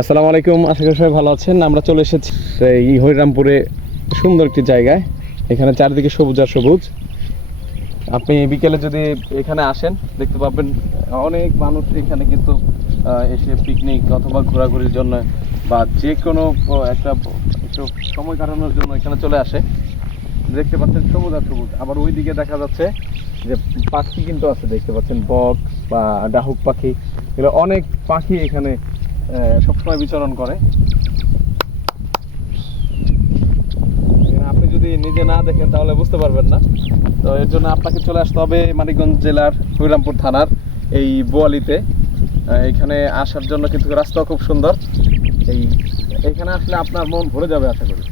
আসসালামু আলাইকুম, আশা করি সবাই ভালো আছেন। আমরা চলে এসেছি এই হরিরামপুরে সুন্দর একটি জায়গায়। এখানে চারিদিকে সবুজ আর সবুজ। আপনি বিকেলে যদি এখানে আসেন, দেখতে পাবেন অনেক মানুষ এখানে কিন্তু এসে পিকনিক অথবা ঘোরাঘুরির জন্য বা যে কোনো একটা একটু সময় কাটানোর জন্য এখানে চলে আসে। দেখতে পাচ্ছেন সবুজ আর সবুজ। আবার ওই দিকে দেখা যাচ্ছে যে পাখি কিন্তু আছে, দেখতে পাচ্ছেন বক বা ডাহুক পাখি। এগুলো অনেক পাখি এখানে সবসময় বিচরণ করে। আপনি যদি নিজে না দেখেন, তাহলে বুঝতে পারবেন না। তো এর জন্য আপনাকে চলে আসতে হবে মানিকগঞ্জ জেলার হরিরামপুর থানার এই বোয়ালিতে। এখানে আসার জন্য কিন্তু রাস্তাও খুব সুন্দর। এই, এখানে আসলে আপনার মন ভরে যাবে, আশা করি।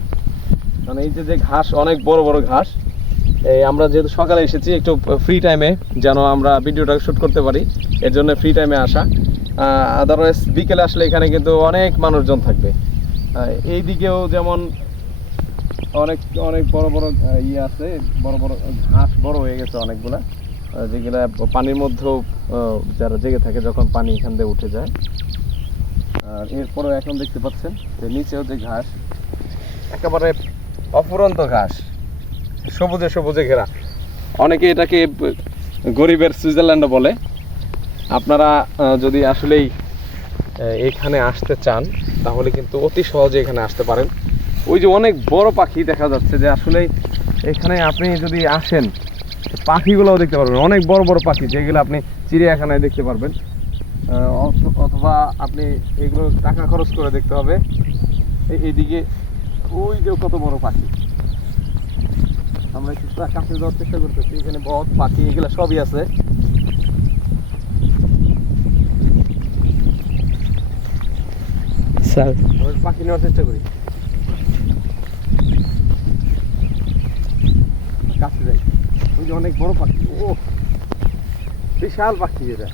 কারণ এই যে যে ঘাস, অনেক বড় বড় ঘাস, এই আমরা যেহেতু সকালে এসেছি, একটু ফ্রি টাইমে যেন আমরা ভিডিওটা শ্যুট করতে পারি, এর জন্য ফ্রি টাইমে আসা। আদারওয়াইজ বিকেলে আসলে এখানে কিন্তু অনেক মানুষজন থাকবে। এই দিকেও যেমন অনেক অনেক বড় বড় ইয়ে আছে, বড় বড় ঘাস বড় হয়ে গেছে অনেকগুলা যেগুলা পানির মধ্যেও যারা জেগে থাকে যখন পানি এখান দিয়ে উঠে যায়। আর এরপরে এখন দেখতে পাচ্ছেন যে নিচেও যে ঘাস, একেবারে অফুরন্ত ঘাস, সবুজে সবুজে ঘেরা। অনেকে এটাকে গরিবের সুইজারল্যান্ডও বলে। আপনারা যদি আসলেই এখানে আসতে চান, তাহলে কিন্তু অতি সহজে এখানে আসতে পারেন। ওই যে অনেক বড় পাখি দেখা যাচ্ছে যে আসলে এখানে আপনি যদি আসেন, পাখিগুলোও দেখতে পারবেন। অনেক বড় বড় পাখি, যেগুলো আপনি চিড়িয়াখানায় দেখতে পারবেন। অথবা আপনি এগুলো টাকা খরচ করে দেখতে হবে এই- এইদিকে ওই যে কত বড় পাখি। আমরা একটু কাছে যাওয়ার চেষ্টা করতেছি, এখানে বক পাখি, এগুলো সবই আছে। স্যার। পাখি নেওয়ার চেষ্টা করি। কাছে যাই। ওই যে অনেক বড় পাখি। ও বিশাল পাখি এটা।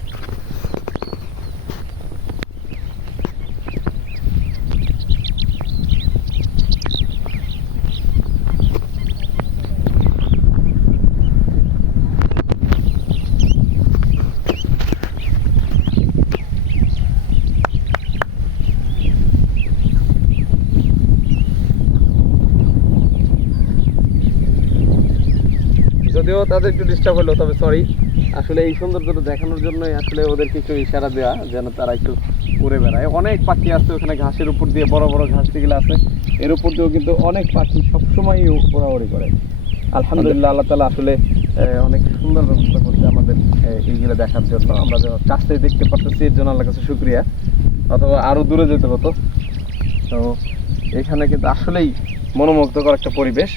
যদিও তাদের একটু ডিস্টার্ব হলো, তবে সরি আসলে এই সৌন্দর্যটা দেখানোর জন্যই আসলে ওদেরকে একটু ইশারা দেওয়া যেন তারা একটু উড়ে বেড়ায়। অনেক পাখি আছে ওখানে ঘাসের উপর দিয়ে বড় বড় ঘাস যেগুলো আছে। এর উপর দিয়েও কিন্তু অনেক পাখি সবসময় ওড়াউড়ি করে। আলহামদুলিল্লাহ, আল্লাহ তালা আসলে অনেক সুন্দর ব্যবস্থা করছে আমাদের এইগুলো দেখার জন্য। আমরা যেন কাছ দেখতে পাচ্ছি এর জন্য আল্লাহর কাছে শুক্রিয়া। অথবা আরও দূরে যেতে হতো। তো, এখানে কিন্তু আসলেই মনোমুগ্ধকর একটা পরিবেশ।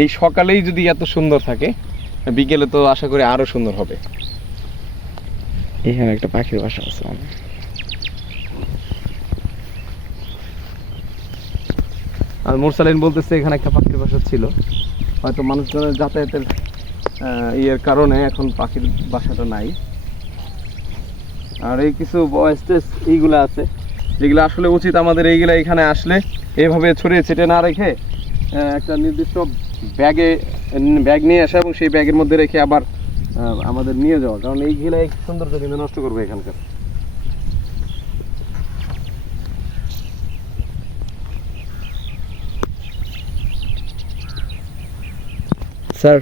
এই সকালেই যদি এত সুন্দর থাকে বিকেলে তো আশা করি আরও সুন্দর হবে। এখানে একটা পাখির বাসা আছে আর মোরসালিন বলতেছে এখানে একটা পাখির বাসা ছিল। হয়তো মানুষজনের যাতায়াতের ইয়ের কারণে এখন পাখির বাসাটা নাই। আর এই কিছু বয়েস এইগুলো আছে যেগুলো আসলে উচিত আমাদের এইগুলা এখানে আসলে এভাবে ছড়িয়ে ছিটে না রেখে একটা নির্দিষ্ট ব্যাগে, ব্যাগ নিয়ে আসা এবং সেই ব্যাগের মধ্যে রেখে আবার আমাদের নিয়ে যাওয়া। কারণ এই ঘিলা এই সৌন্দর্য কিন্তু নষ্ট করবে এখানকার। স্যার